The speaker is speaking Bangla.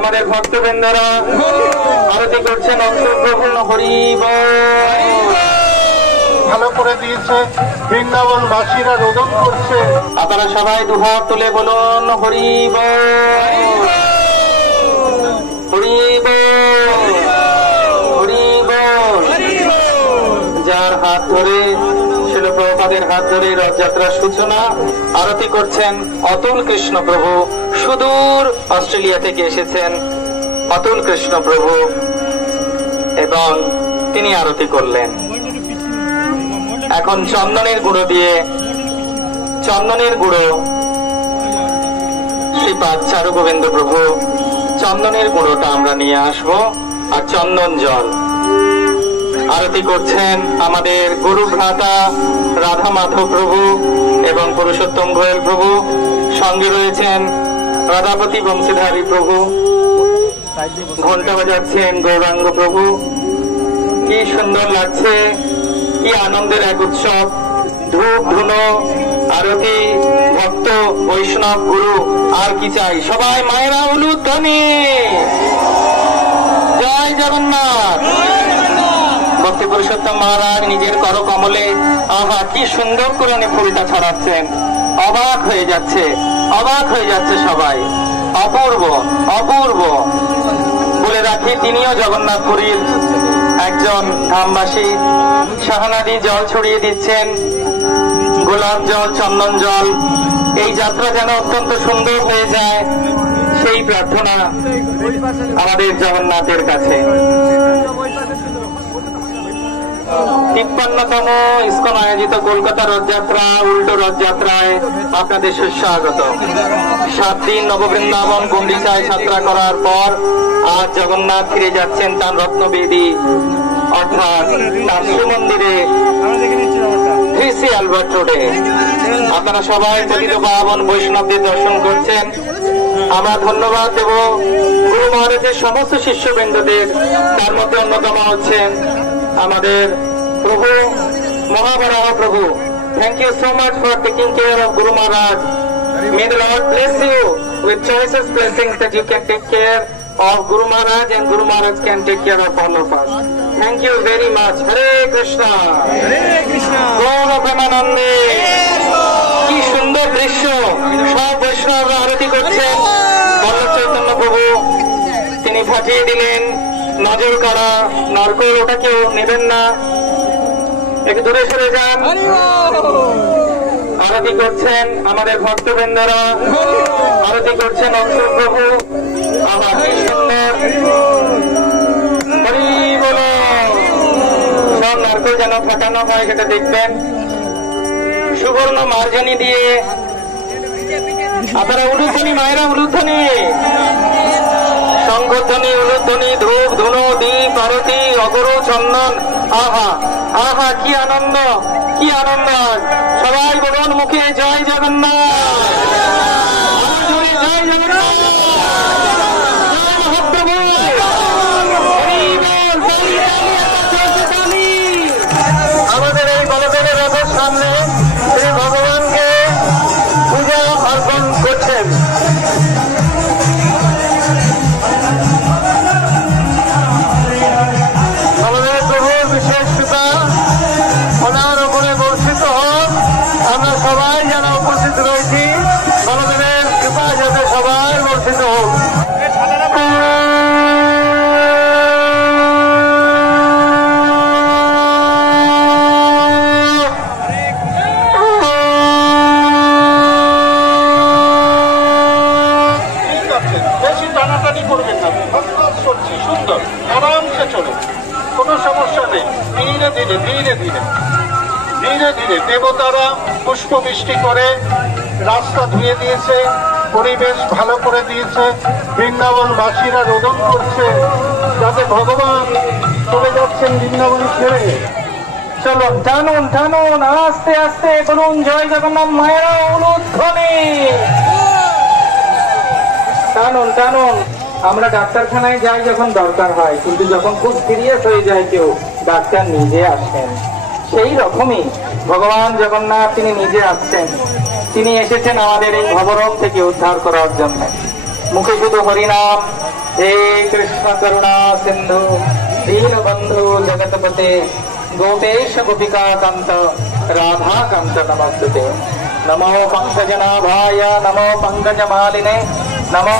আমাদের ভক্তবৃন্দরা আরতি করছেন অন্তর্প্রভু হরি ভালো করে দিয়েছে, বৃন্দাবনবাসীরা রোদন করছে। আপনারা সবাই দুহাত তুলে বলুন হরি হরি হরি। যার হাত ধরে শিল প্রভুপাদের হাত ধরে রথযাত্রার সূচনা আরতি করছেন অতুল কৃষ্ণ প্রভু, সুদূর অস্ট্রেলিয়া থেকে এসেছেন অতুল কৃষ্ণ প্রভু, এবং তিনি আরতি করলেন। এখন চন্দনের গুঁড়ো দিয়ে, চন্দনের গুঁড়ো শ্রীপাদ চারু গোবিন্দ প্রভু, চন্দনের গুঁড়োটা আমরা নিয়ে আসবো, আর চন্দন জল। আরতি করছেন আমাদের গুরু ভ্রাতা রাধা মাধব প্রভু এবং পুরুষোত্তম গোয়েল প্রভু, সঙ্গে রয়েছেন রাধাপতি বংশীধারী প্রভু, ঘন্টা বাজাচ্ছেন গৌরাঙ্গ প্রভু। কি সুন্দর লাগছে, কি আনন্দের এক উৎসব। ধূপ ধুনো আরতি, ভক্ত বৈষ্ণব গুরু, আর কি চাই। সবাই মায়েরা উলুধ্বনি, জয় জগন্নাথ। ভক্তি পুরুষোত্তম মহারাজ নিজের কর কমলে আহা কি সুন্দর করে উনি ফুলটা ছড়াচ্ছেন। অবাক হয়ে যাচ্ছে, অবাক হয়ে যাচ্ছে সবাই। অপূর্ব অপূর্ব। বলে রাখি তিনিও জগন্নাথপুরীর একজন ধামবাসী। শাহানাদি জল ছড়িয়ে দিচ্ছেন, গোলাপ জল, চন্দন জল। এই যাত্রা যেন অত্যন্ত সুন্দর হয়ে যায়, সেই প্রার্থনা আমাদের জগন্নাথের কাছে। 53তম ইসকন আয়োজিত কলকাতা রথযাত্রা, উল্টো রথযাত্রায় আপনাদের সুস্বাগত। 7 দিন নববৃন্দাবন গুন্ডিচায় যাত্রা করার পর আজ জগন্নাথ ফিরে যাচ্ছেন তার রত্নবেদী অর্থাৎ তার শ্রীমন্দিরে, 3C অ্যালবার্ট রোডে। আপনারা সবাই পতিত পাবন বৈষ্ণবদের দর্শন করছেন। আমরা ধন্যবাদ দেব গুরু মহারাজের সমস্ত শিষ্যবৃন্দদের। তার মধ্যে অন্যতম হচ্ছেন আমাদের প্রভু মহাবরাহ প্রভু। Thank you so much for taking care of Guru Maharaj. May the Lord bless you with choicest blessings that you can take care of Guru Maharaj, and Guru Maharaj can take care of all of us. Thank you very much. Hare Krishna. Hare Krishna. Gaura Premanande. কি সুন্দর দৃশ্য, সব বৈষ্ণবরা আরতি করছেন। বল্লভ চৈতন্য প্রভু তিনি ফাটিয়ে দিলেন নজর করা নারকোল, ওটা কেউ নেবেন না, একটু দূরে সরে যান। আরতি করছেন আমাদের ভক্তবৃন্দরা, আরতি করছেন অন্তর্প্রভু। আমার কি সুন্দর, হরি বল। সব নারকোল যেন ফাটানো হয়, সেটা দেখবেন। সুবর্ণ মার্জনী দিয়ে আপনারা উলুধ্বনি, মায়েরা উলুধ্বনি, শঙ্খধ্বনি, উলুধ্বনি, ধূপ ধুনো, দীপ আরতি, অগরু চন্দন। আহা আহা কি আনন্দ, কি আনন্দ। সবাই বলুন মুখে জয় জগন্নাথ, জয় জগন্নাথ, জয় মহাপ্রভু। আমাদের এই বলদেবের রথের সামনে শ্রী ভগবানকে পূজা অর্পণ করছেন। আমাদের প্রভুর বিশেষ কৃপা ওনার উপরে বর্ষিত হোক। আমরা সবাই যারা উপস্থিত রয়েছি, বলদেবের কৃপা যাতে সবাই বর্ষিত হোক। বেশি টানাটানি করবেন না, চলছে সুন্দর, আরামসে চলুন, কোনো সমস্যা নেই। ধীরে ধীরে ধীরে ধীরে ধীরে ধীরে দেবতারা পুষ্প বৃষ্টি করে রাস্তা ধুয়ে দিয়েছে, পরিবেশ ভালো করে দিয়েছে। বৃন্দাবনবাসীরা রোদন করছে যাতে ভগবান চলে যাচ্ছেন বৃন্দাবন ছেড়ে। চলুন টানুন টানুন, আস্তে আস্তে বলুন জয় জগন্নাথ, মায়েরা উলুধ্বনি, টানুন টানুন। আমরা ডাক্তারখানায় যাই যখন দরকার হয়, কিন্তু যখন খুব সিরিয়াস হয়ে যায় কেউ, ডাক্তার নিজে আসেন। সেই রকমই ভগবান জগন্নাথ তিনি নিজে আসছেন। তিনি এসেছেন আমাদের এই ভবরোগ থেকে উদ্ধার করার জন্য। মুখে শুধু হরিনাম, हे कृष्ण करुणा सिंधु दीनबंधु जगतपते गोपेश गोपिका कांत राधा कांत नमस्तुते। नमो पंकजनाभाय नमो पंकजमालिने नमो